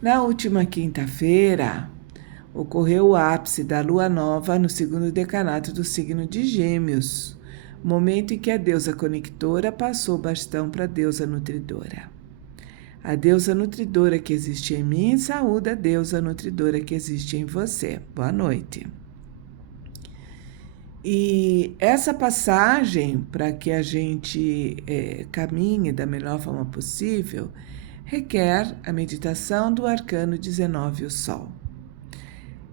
Na última quinta-feira, ocorreu o ápice da lua nova no segundo decanato do signo de Gêmeos, momento em que a deusa conectora passou o bastão para a deusa nutridora. A deusa nutridora que existe em mim saúda a deusa nutridora que existe em você. Boa noite. E essa passagem, para que a gente caminhe da melhor forma possível, requer a meditação do arcano 19, o Sol.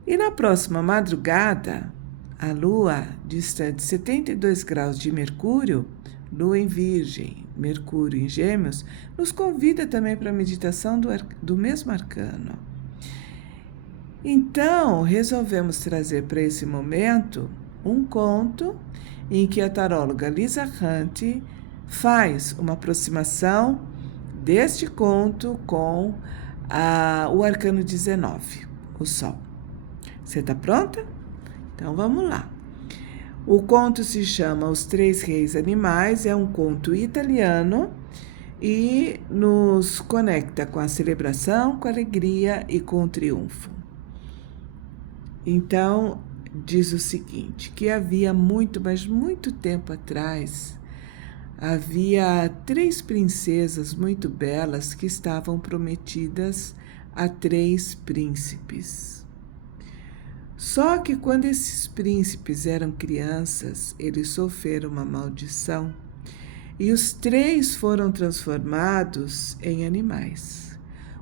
E na próxima madrugada, a Lua, distante 72 graus de Mercúrio, Lua em Virgem, Mercúrio em Gêmeos, nos convida também para a meditação do mesmo arcano. Então, resolvemos trazer para esse momento um conto em que a taróloga Lisa Hunt faz uma aproximação deste conto com o arcano 19, o Sol. Você está pronta? Então vamos lá. O conto se chama Os Três Reis Animais, é um conto italiano e nos conecta com a celebração, com a alegria e com o triunfo. Então, diz o seguinte, que havia mas muito tempo atrás, havia 3 princesas muito belas que estavam prometidas a 3 príncipes. Só que quando esses príncipes eram crianças, eles sofreram uma maldição e os 3 foram transformados em animais.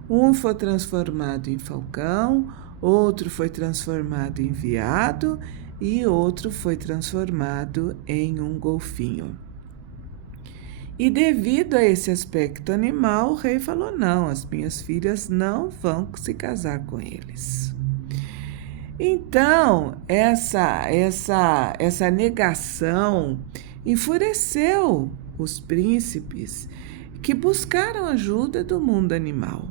Um foi transformado em falcão, outro foi transformado em veado e outro foi transformado em um golfinho. E devido a esse aspecto animal, o rei falou, não, as minhas filhas não vão se casar com eles. Então, essa negação enfureceu os príncipes que buscaram ajuda do mundo animal.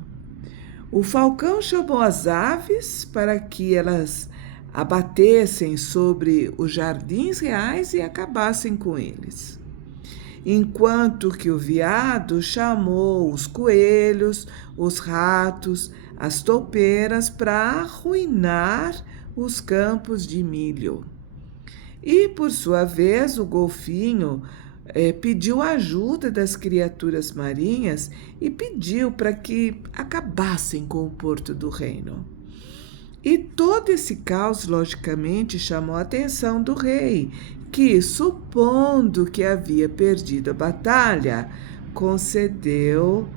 O falcão chamou as aves para que elas abatessem sobre os jardins reais e acabassem com eles. Enquanto que o veado chamou os coelhos, os ratos, as toupeiras para arruinar os campos de milho. E, por sua vez, o golfinho pediu ajuda das criaturas marinhas e pediu para que acabassem com o porto do reino. E todo esse caos, logicamente, chamou a atenção do rei, que, supondo que havia perdido a batalha, concedeu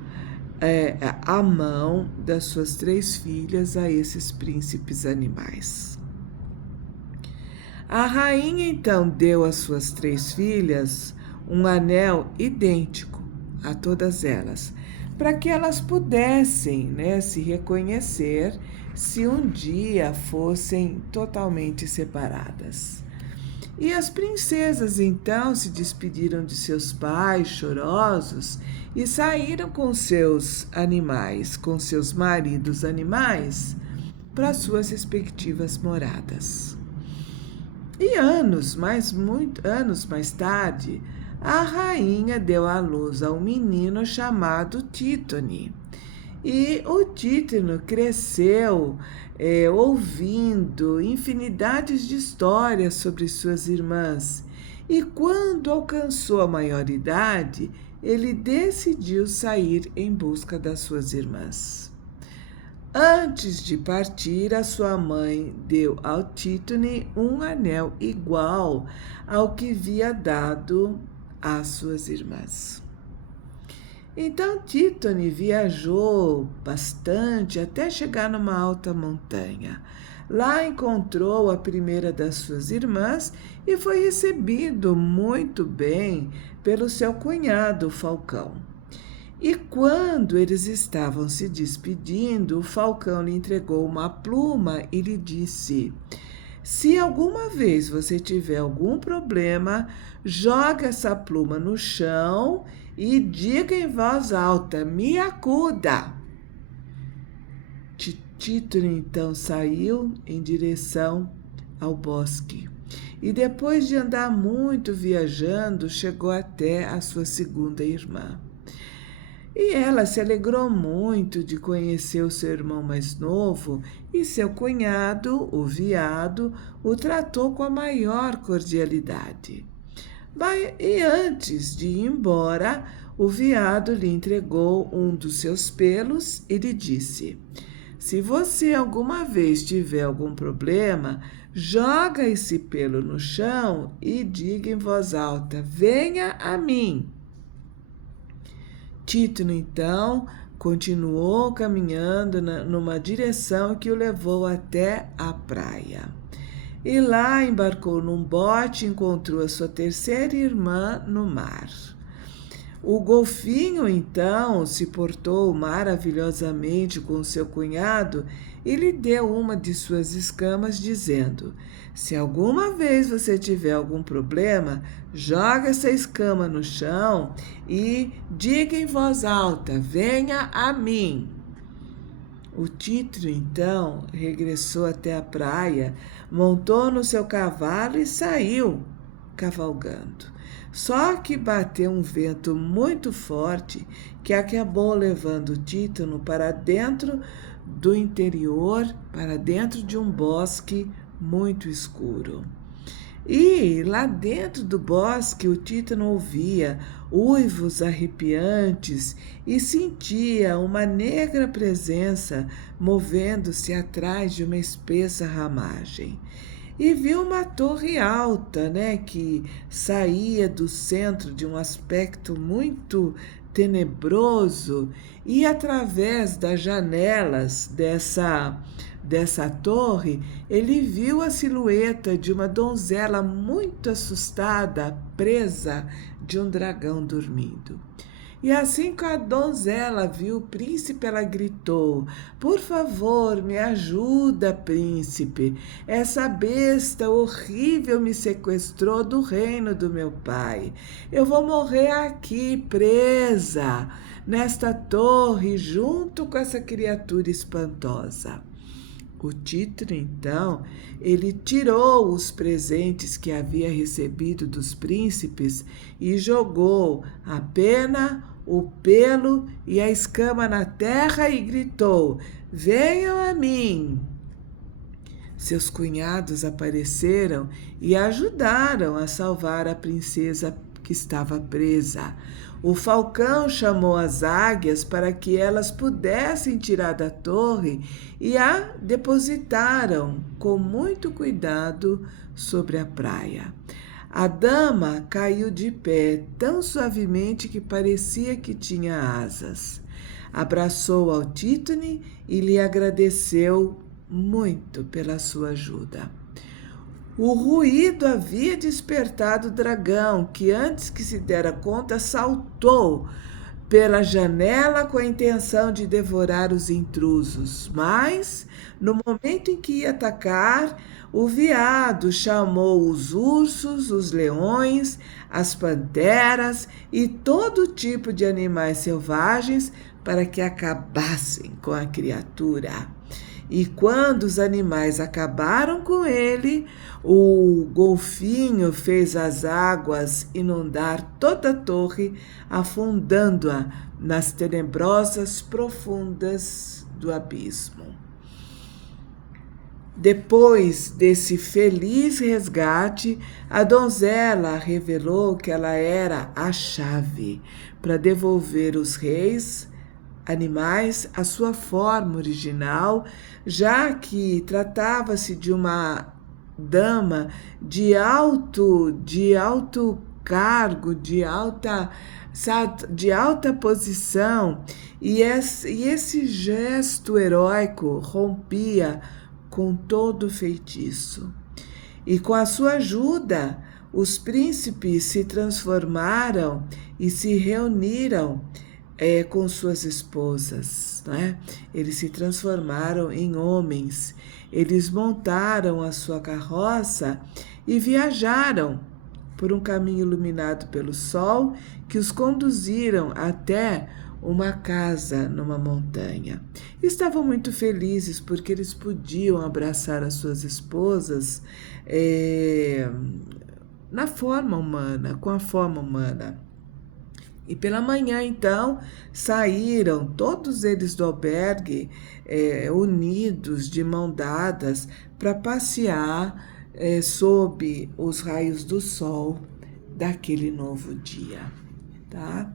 a mão das suas 3 filhas a esses príncipes animais. A rainha então deu às suas 3 filhas um anel idêntico a todas elas, para que elas pudessem se reconhecer se um dia fossem totalmente separadas. E as princesas então se despediram de seus pais chorosos e saíram com seus animais, com seus maridos animais, para suas respectivas moradas. E anos mais tarde, a rainha deu à luz a um menino chamado Títone. E o Títone cresceu ouvindo infinidades de histórias sobre suas irmãs. E quando alcançou a maioridade, ele decidiu sair em busca das suas irmãs. Antes de partir, a sua mãe deu ao Títone um anel igual ao que havia dado às suas irmãs. Então Títone viajou bastante até chegar numa alta montanha. Lá encontrou a primeira das suas irmãs e foi recebido muito bem pelo seu cunhado, o Falcão. E quando eles estavam se despedindo, o Falcão lhe entregou uma pluma e lhe disse: se alguma vez você tiver algum problema, joga essa pluma no chão e diga em voz alta: me acuda. Títone então saiu em direção ao bosque e depois de andar muito viajando, chegou até a sua segunda irmã. E ela se alegrou muito de conhecer o seu irmão mais novo e seu cunhado, o veado, o tratou com a maior cordialidade. E antes de ir embora, o veado lhe entregou um dos seus pelos e lhe disse: se você alguma vez tiver algum problema, joga esse pelo no chão e diga em voz alta: venha a mim. Título, então, continuou caminhando numa direção que o levou até a praia. E lá embarcou num bote e encontrou a sua terceira irmã no mar. O golfinho, então, se portou maravilhosamente com seu cunhado e lhe deu uma de suas escamas, dizendo: se alguma vez você tiver algum problema, joga essa escama no chão e diga em voz alta: venha a mim. O Título, então, regressou até a praia, montou no seu cavalo e saiu cavalgando. Só que bateu um vento muito forte que acabou levando o Título para dentro do interior, para dentro de um bosque muito escuro. E lá dentro do bosque o Título ouvia uivos arrepiantes e sentia uma negra presença movendo-se atrás de uma espessa ramagem. E viu uma torre alta, que saía do centro de um aspecto muito tenebroso, e através das janelas dessa torre, ele viu a silhueta de uma donzela muito assustada, presa de um dragão dormindo. E assim que a donzela viu o príncipe, ela gritou: por favor, me ajuda, príncipe. Essa besta horrível me sequestrou do reino do meu pai. Eu vou morrer aqui, presa, nesta torre, junto com essa criatura espantosa. O Título, então, ele tirou os presentes que havia recebido dos príncipes e jogou a pena, o pelo e a escama na terra e gritou: venham a mim. Seus cunhados apareceram e ajudaram a salvar a princesa que estava presa. O falcão chamou as águias para que elas pudessem tirar da torre e a depositaram com muito cuidado sobre a praia. A dama caiu de pé tão suavemente que parecia que tinha asas. Abraçou ao Título e lhe agradeceu muito pela sua ajuda. O ruído havia despertado o dragão, que antes que se dera conta, saltou pela janela com a intenção de devorar os intrusos. Mas, no momento em que ia atacar, o veado chamou os ursos, os leões, as panteras e todo tipo de animais selvagens para que acabassem com a criatura. E quando os animais acabaram com ele, o golfinho fez as águas inundar toda a torre, afundando-a nas tenebrosas profundas do abismo. Depois desse feliz resgate, a donzela revelou que ela era a chave para devolver os reis animais à sua forma original, já que tratava-se de uma dama de alto cargo, de alta posição, e esse gesto heróico rompia com todo o feitiço. E com a sua ajuda, os príncipes se transformaram e se reuniram com suas esposas, né? Eles se transformaram em homens, eles montaram a sua carroça e viajaram por um caminho iluminado pelo sol que os conduziram até uma casa numa montanha. Estavam muito felizes porque eles podiam abraçar as suas esposas na forma humana, com a forma humana. E pela manhã, então, saíram todos eles do albergue, unidos, de mão dadas, para passear sob os raios do sol daquele novo dia, tá?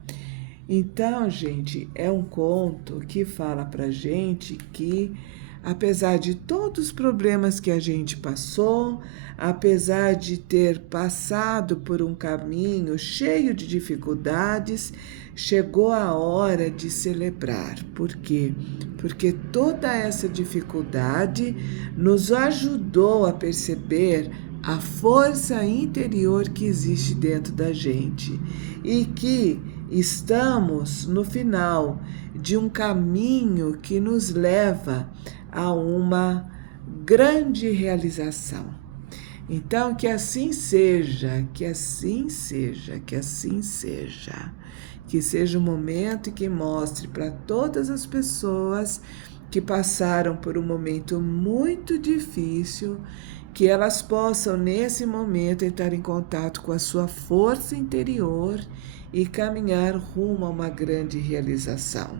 Então, gente, é um conto que fala pra gente que, apesar de todos os problemas que a gente passou, apesar de ter passado por um caminho cheio de dificuldades, chegou a hora de celebrar. Por quê? Porque toda essa dificuldade nos ajudou a perceber a força interior que existe dentro da gente e que estamos no final de um caminho que nos leva a uma grande realização. Então, que assim seja, que assim seja, que assim seja. Que seja um momento que mostre para todas as pessoas que passaram por um momento muito difícil, que elas possam, nesse momento, entrar em contato com a sua força interior e caminhar rumo a uma grande realização.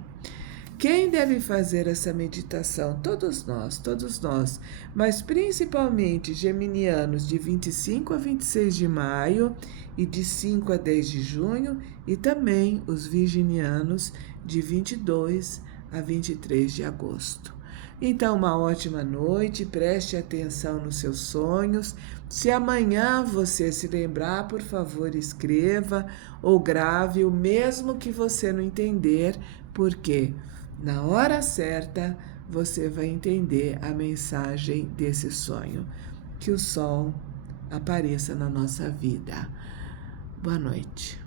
Quem deve fazer essa meditação? Todos nós, mas principalmente geminianos de 25 a 26 de maio e de 5 a 10 de junho, e também os virginianos de 22 a 23 de agosto. Então, uma ótima noite, preste atenção nos seus sonhos. Se amanhã você se lembrar, por favor, escreva ou grave, o mesmo que você não entender, porque na hora certa você vai entender a mensagem desse sonho. Que o sol apareça na nossa vida. Boa noite.